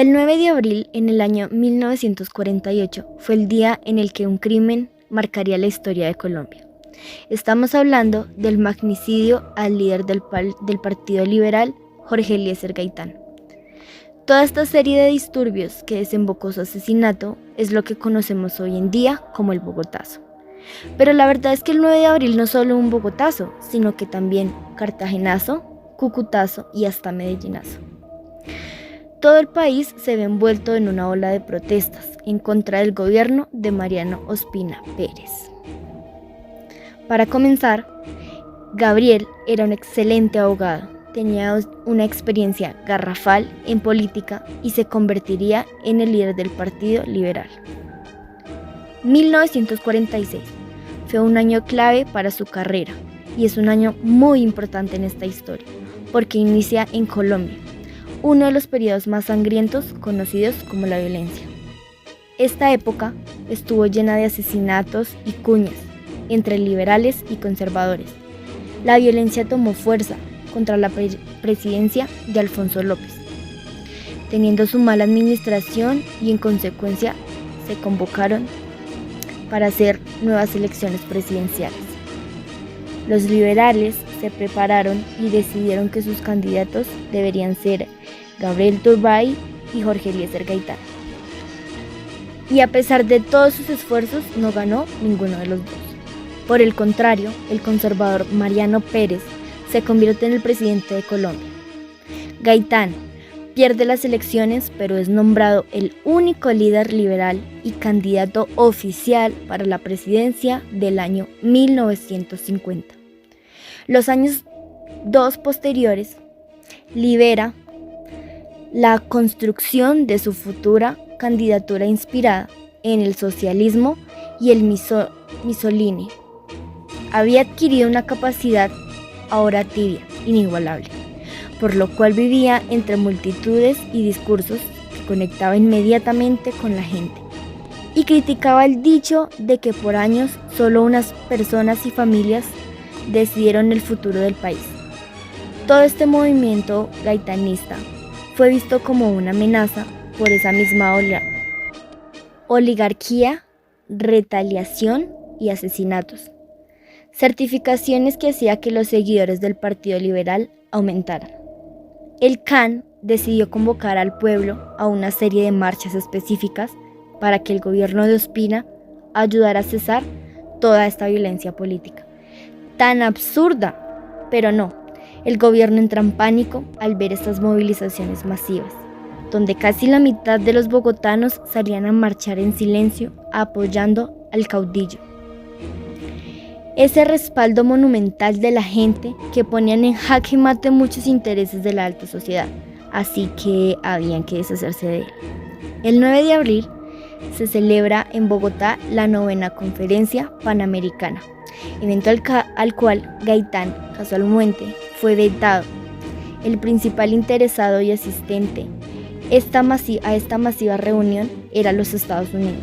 El 9 de abril en el año 1948 fue el día en el que un crimen marcaría la historia de Colombia. Estamos hablando del magnicidio al líder del Partido Liberal, Jorge Eliezer Gaitán. Toda esta serie de disturbios que desembocó su asesinato es lo que conocemos hoy en día como el Bogotazo. Pero la verdad es que el 9 de abril no solo un Bogotazo, sino que también Cartagenazo, Cúcutazo y hasta Medellinazo. Todo el país se ve envuelto en una ola de protestas en contra del gobierno de Mariano Ospina Pérez. Para comenzar, Gabriel era un excelente abogado, tenía una experiencia garrafal en política y se convertiría en el líder del Partido Liberal. 1946 fue un año clave para su carrera y es un año muy importante en esta historia porque inicia en Colombia, uno de los periodos más sangrientos conocidos como la violencia. Esta época estuvo llena de asesinatos y cuñas entre liberales y conservadores. La violencia tomó fuerza contra la presidencia de Alfonso López, teniendo su mala administración y en consecuencia se convocaron para hacer nuevas elecciones presidenciales. Los liberales se prepararon y decidieron que sus candidatos deberían ser Gabriel Turbay y Jorge Eliezer Gaitán. Y a pesar de todos sus esfuerzos, no ganó ninguno de los dos. Por el contrario, el conservador Mariano Pérez se convierte en el presidente de Colombia. Gaitán pierde las elecciones, pero es nombrado el único líder liberal y candidato oficial para la presidencia del año 1950. Los años dos posteriores lidera la construcción de su futura candidatura inspirada en el socialismo y el Mussolini. Había adquirido una capacidad oratoria inigualable, por lo cual vivía entre multitudes y discursos que conectaba inmediatamente con la gente, y criticaba el dicho de que por años solo unas personas y familias decidieron el futuro del país. Todo este movimiento gaitanista fue visto como una amenaza por esa misma oligarquía, retaliación y asesinatos, certificaciones que hacía que los seguidores del Partido Liberal aumentaran. El CAN decidió convocar al pueblo a una serie de marchas específicas para que el gobierno de Ospina ayudara a cesar toda esta violencia política. Tan absurda, pero no. El gobierno entra en pánico al ver estas movilizaciones masivas, donde casi la mitad de los bogotanos salían a marchar en silencio apoyando al caudillo. Ese respaldo monumental de la gente que ponían en jaque mate muchos intereses de la alta sociedad, así que habían que deshacerse de él. El 9 de abril se celebra en Bogotá la 9ª Conferencia Panamericana, evento al cual Gaitán casualmente fue vetado. El principal interesado y asistente a esta masiva reunión era los Estados Unidos,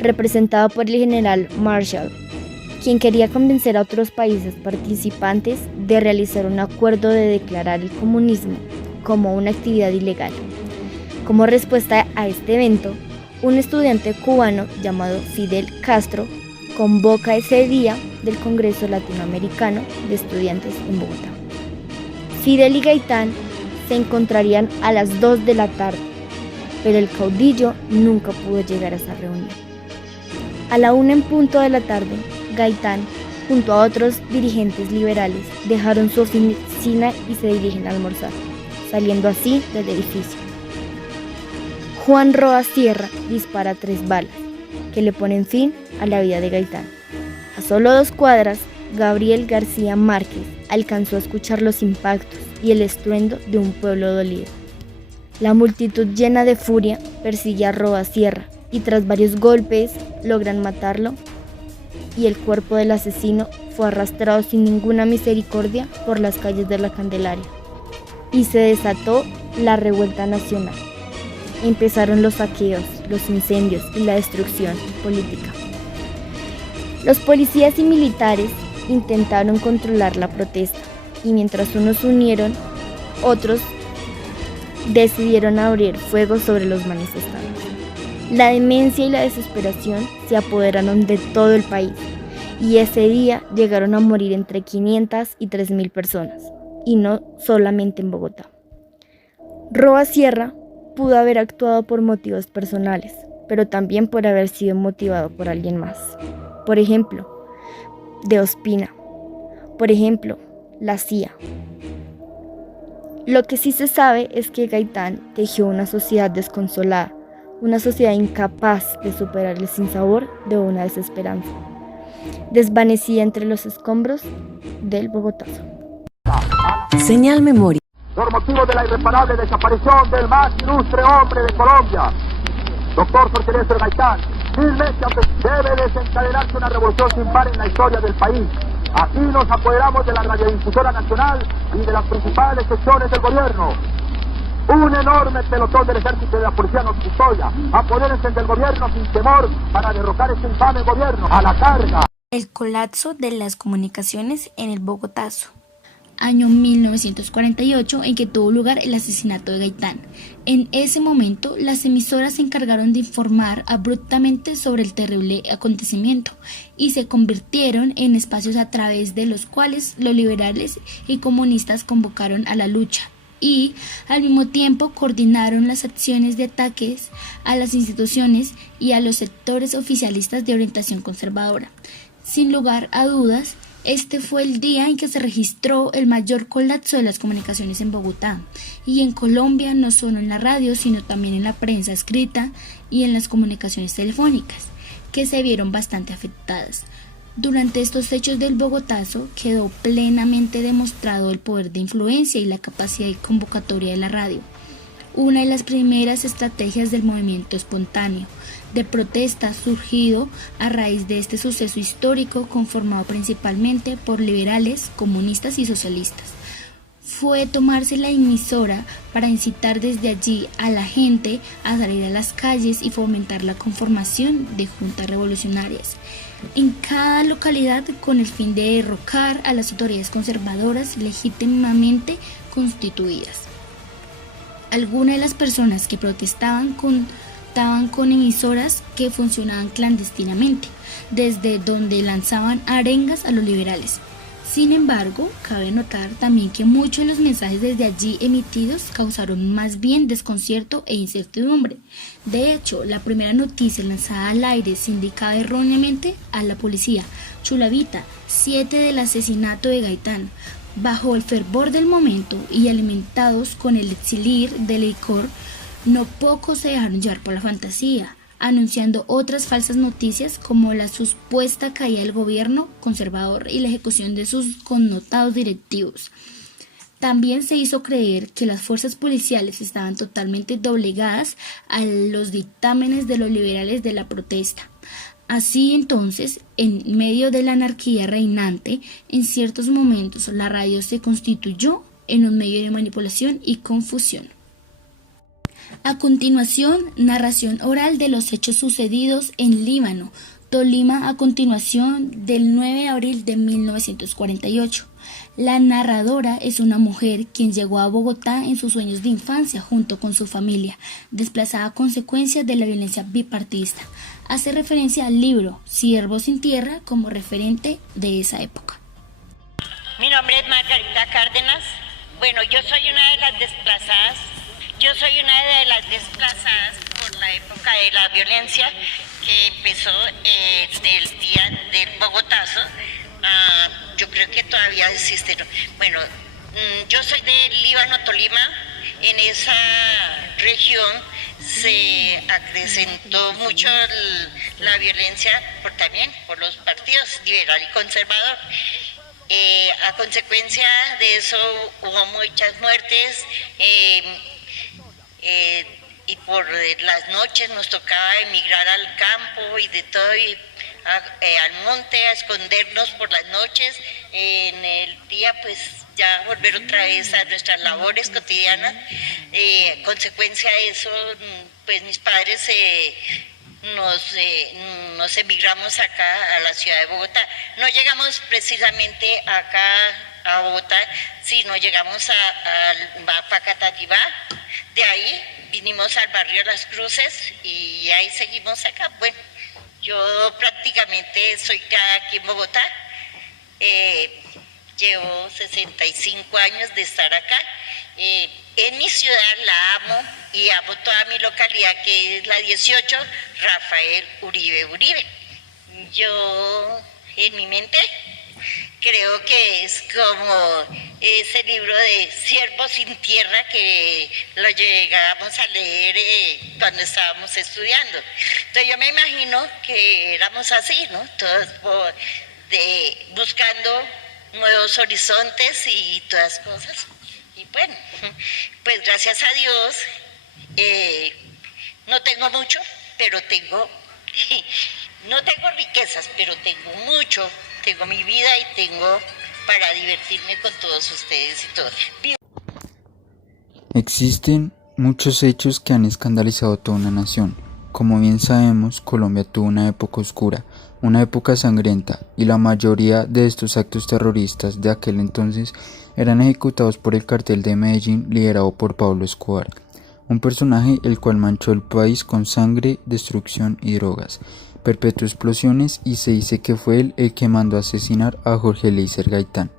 representado por el general Marshall, quien quería convencer a otros países participantes de realizar un acuerdo de declarar el comunismo como una actividad ilegal. Como respuesta a este evento, un estudiante cubano llamado Fidel Castro convoca ese día del Congreso Latinoamericano de Estudiantes en Bogotá. Fidel y Gaitán se encontrarían a las 2 de la tarde, pero el caudillo nunca pudo llegar a esa reunión. A la 1 en punto de la tarde, Gaitán, junto a otros dirigentes liberales, dejaron su oficina y se dirigen a almorzar, saliendo así del edificio. Juan Roa Sierra dispara 3 balas, que le ponen fin a la vida de Gaitán. A solo 2 cuadras, Gabriel García Márquez alcanzó a escuchar los impactos y el estruendo de un pueblo dolido. La multitud llena de furia persigue a Roa Sierra y tras varios golpes logran matarlo, y el cuerpo del asesino fue arrastrado sin ninguna misericordia por las calles de la Candelaria. Y se desató la revuelta nacional. Empezaron los saqueos, los incendios y la destrucción política. Los policías y militares intentaron controlar la protesta y mientras unos unieron, otros decidieron abrir fuego sobre los manifestantes. La demencia y la desesperación se apoderaron de todo el país y ese día llegaron a morir entre 500 y 3.000 personas, y no solamente en Bogotá. Roa Sierra pudo haber actuado por motivos personales, pero también por haber sido motivado por alguien más. Por ejemplo, de Ospina. Por ejemplo, la CIA. Lo que sí se sabe es que Gaitán tejió una sociedad desconsolada, una sociedad incapaz de superar el sinsabor de una desesperanza, desvanecida entre los escombros del Bogotazo. Señal Memoria. Por motivo de la irreparable desaparición del más ilustre hombre de Colombia, doctor Jorge Néstor Gaitán, firmemente debe desencadenarse una revolución sin par en la historia del país. Aquí nos apoderamos de la radiodifusora nacional y de las principales secciones del gobierno. Un enorme pelotón del ejército y de la policía nos custodia. Apodérense del gobierno sin temor para derrocar este infame gobierno. A la carga. El colapso de las comunicaciones en el Bogotazo. Año 1948 en que tuvo lugar el asesinato de Gaitán. En ese momento, las emisoras se encargaron de informar abruptamente sobre el terrible acontecimiento y se convirtieron en espacios a través de los cuales los liberales y comunistas convocaron a la lucha y, al mismo tiempo, coordinaron las acciones de ataques a las instituciones y a los sectores oficialistas de orientación conservadora. Sin lugar a dudas, este fue el día en que se registró el mayor colapso de las comunicaciones en Bogotá y en Colombia, no solo en la radio, sino también en la prensa escrita y en las comunicaciones telefónicas, que se vieron bastante afectadas. Durante estos hechos del Bogotazo quedó plenamente demostrado el poder de influencia y la capacidad de convocatoria de la radio, una de las primeras estrategias del movimiento espontáneo de protesta surgido a raíz de este suceso histórico conformado principalmente por liberales, comunistas y socialistas. Fue tomarse la emisora para incitar desde allí a la gente a salir a las calles y fomentar la conformación de juntas revolucionarias en cada localidad con el fin de derrocar a las autoridades conservadoras legítimamente constituidas. Algunas de las personas que protestaban contaban con emisoras que funcionaban clandestinamente, desde donde lanzaban arengas a los liberales. Sin embargo, cabe notar también que muchos de los mensajes desde allí emitidos causaron más bien desconcierto e incertidumbre. De hecho, la primera noticia lanzada al aire se indicaba erróneamente a la policía Chulavita 7 del asesinato de Gaitán. Bajo el fervor del momento y alimentados con el elixir del licor, no pocos se dejaron llevar por la fantasía, anunciando otras falsas noticias como la supuesta caída del gobierno conservador y la ejecución de sus connotados directivos. También se hizo creer que las fuerzas policiales estaban totalmente doblegadas a los dictámenes de los liberales de la protesta. Así entonces, en medio de la anarquía reinante, en ciertos momentos la radio se constituyó en un medio de manipulación y confusión. A continuación, narración oral de los hechos sucedidos en Líbano, Tolima, a continuación del 9 de abril de 1948. La narradora es una mujer quien llegó a Bogotá en sus sueños de infancia junto con su familia, desplazada a consecuencia de la violencia bipartidista. Hace referencia al libro Siervos sin Tierra como referente de esa época. Mi nombre es Margarita Cárdenas. Bueno, yo soy una de las desplazadas. Por la época de la violencia que empezó el día del Bogotazo. Yo creo que todavía existe. Bueno, yo soy de Líbano, Tolima. En esa región se acrecentó mucho la violencia también por los partidos liberal y conservador. A consecuencia de eso hubo muchas muertes. Y por las noches nos tocaba emigrar al campo y de todo, al monte a escondernos por las noches. En el día pues ya volver otra vez a nuestras labores cotidianas. Consecuencia de eso, pues mis padres nos emigramos acá a la ciudad de Bogotá. No llegamos precisamente acá a Bogotá, sino llegamos a Facatativá. de ahí vinimos al barrio Las Cruces y ahí seguimos acá. Bueno, yo prácticamente soy aquí en Bogotá. Llevo 65 años de estar acá. En mi ciudad la amo y amo toda mi localidad, que es la 18, Rafael Uribe Uribe. Yo, en mi mente, creo que es como ese libro de Siervos sin Tierra que lo llegábamos a leer cuando estábamos estudiando. Entonces yo me imagino que éramos así, ¿no? Todos buscando nuevos horizontes y todas cosas. Y bueno, pues gracias a Dios, no tengo mucho, pero no tengo riquezas, pero tengo mucho. Tengo mi vida y tengo para divertirme con todos ustedes y todo. Existen muchos hechos que han escandalizado a toda una nación. Como bien sabemos, Colombia tuvo una época oscura, una época sangrienta, y la mayoría de estos actos terroristas de aquel entonces eran ejecutados por el cartel de Medellín liderado por Pablo Escobar, un personaje el cual manchó el país con sangre, destrucción y drogas, perpetuó explosiones, y se dice que fue él el que mandó a asesinar a Jorge Eliezer Gaitán.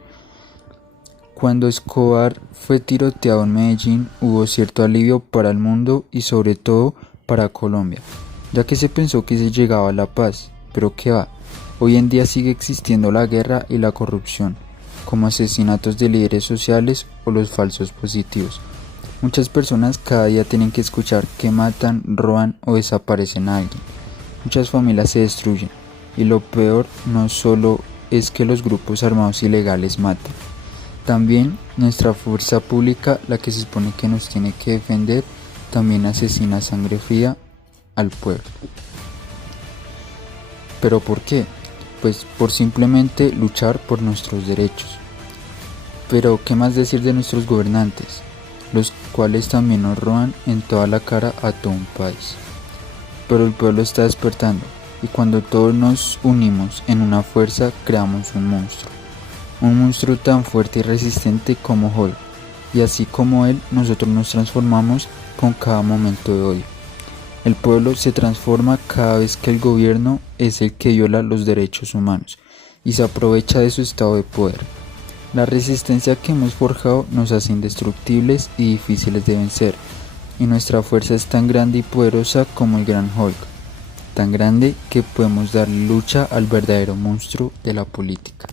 Cuando Escobar fue tiroteado en Medellín, hubo cierto alivio para el mundo y sobre todo para Colombia, ya que se pensó que se llegaba a la paz, pero ¿qué va? Hoy en día sigue existiendo la guerra y la corrupción, como asesinatos de líderes sociales o los falsos positivos. Muchas personas cada día tienen que escuchar que matan, roban o desaparecen a alguien. Muchas familias se destruyen, y lo peor no solo es que los grupos armados ilegales maten. También nuestra fuerza pública, la que se supone que nos tiene que defender, también asesina a sangre fría al pueblo. ¿Pero por qué? Pues por simplemente luchar por nuestros derechos. Pero ¿qué más decir de nuestros gobernantes? Los cuales también nos roban en toda la cara a todo un país. Pero el pueblo está despertando, y cuando todos nos unimos en una fuerza, creamos un monstruo tan fuerte y resistente como Hulk, y así como él, nosotros nos transformamos con cada momento de odio. El pueblo se transforma cada vez que el gobierno es el que viola los derechos humanos y se aprovecha de su estado de poder. La resistencia que hemos forjado nos hace indestructibles y difíciles de vencer, y nuestra fuerza es tan grande y poderosa como el gran Hulk, tan grande que podemos dar lucha al verdadero monstruo de la política.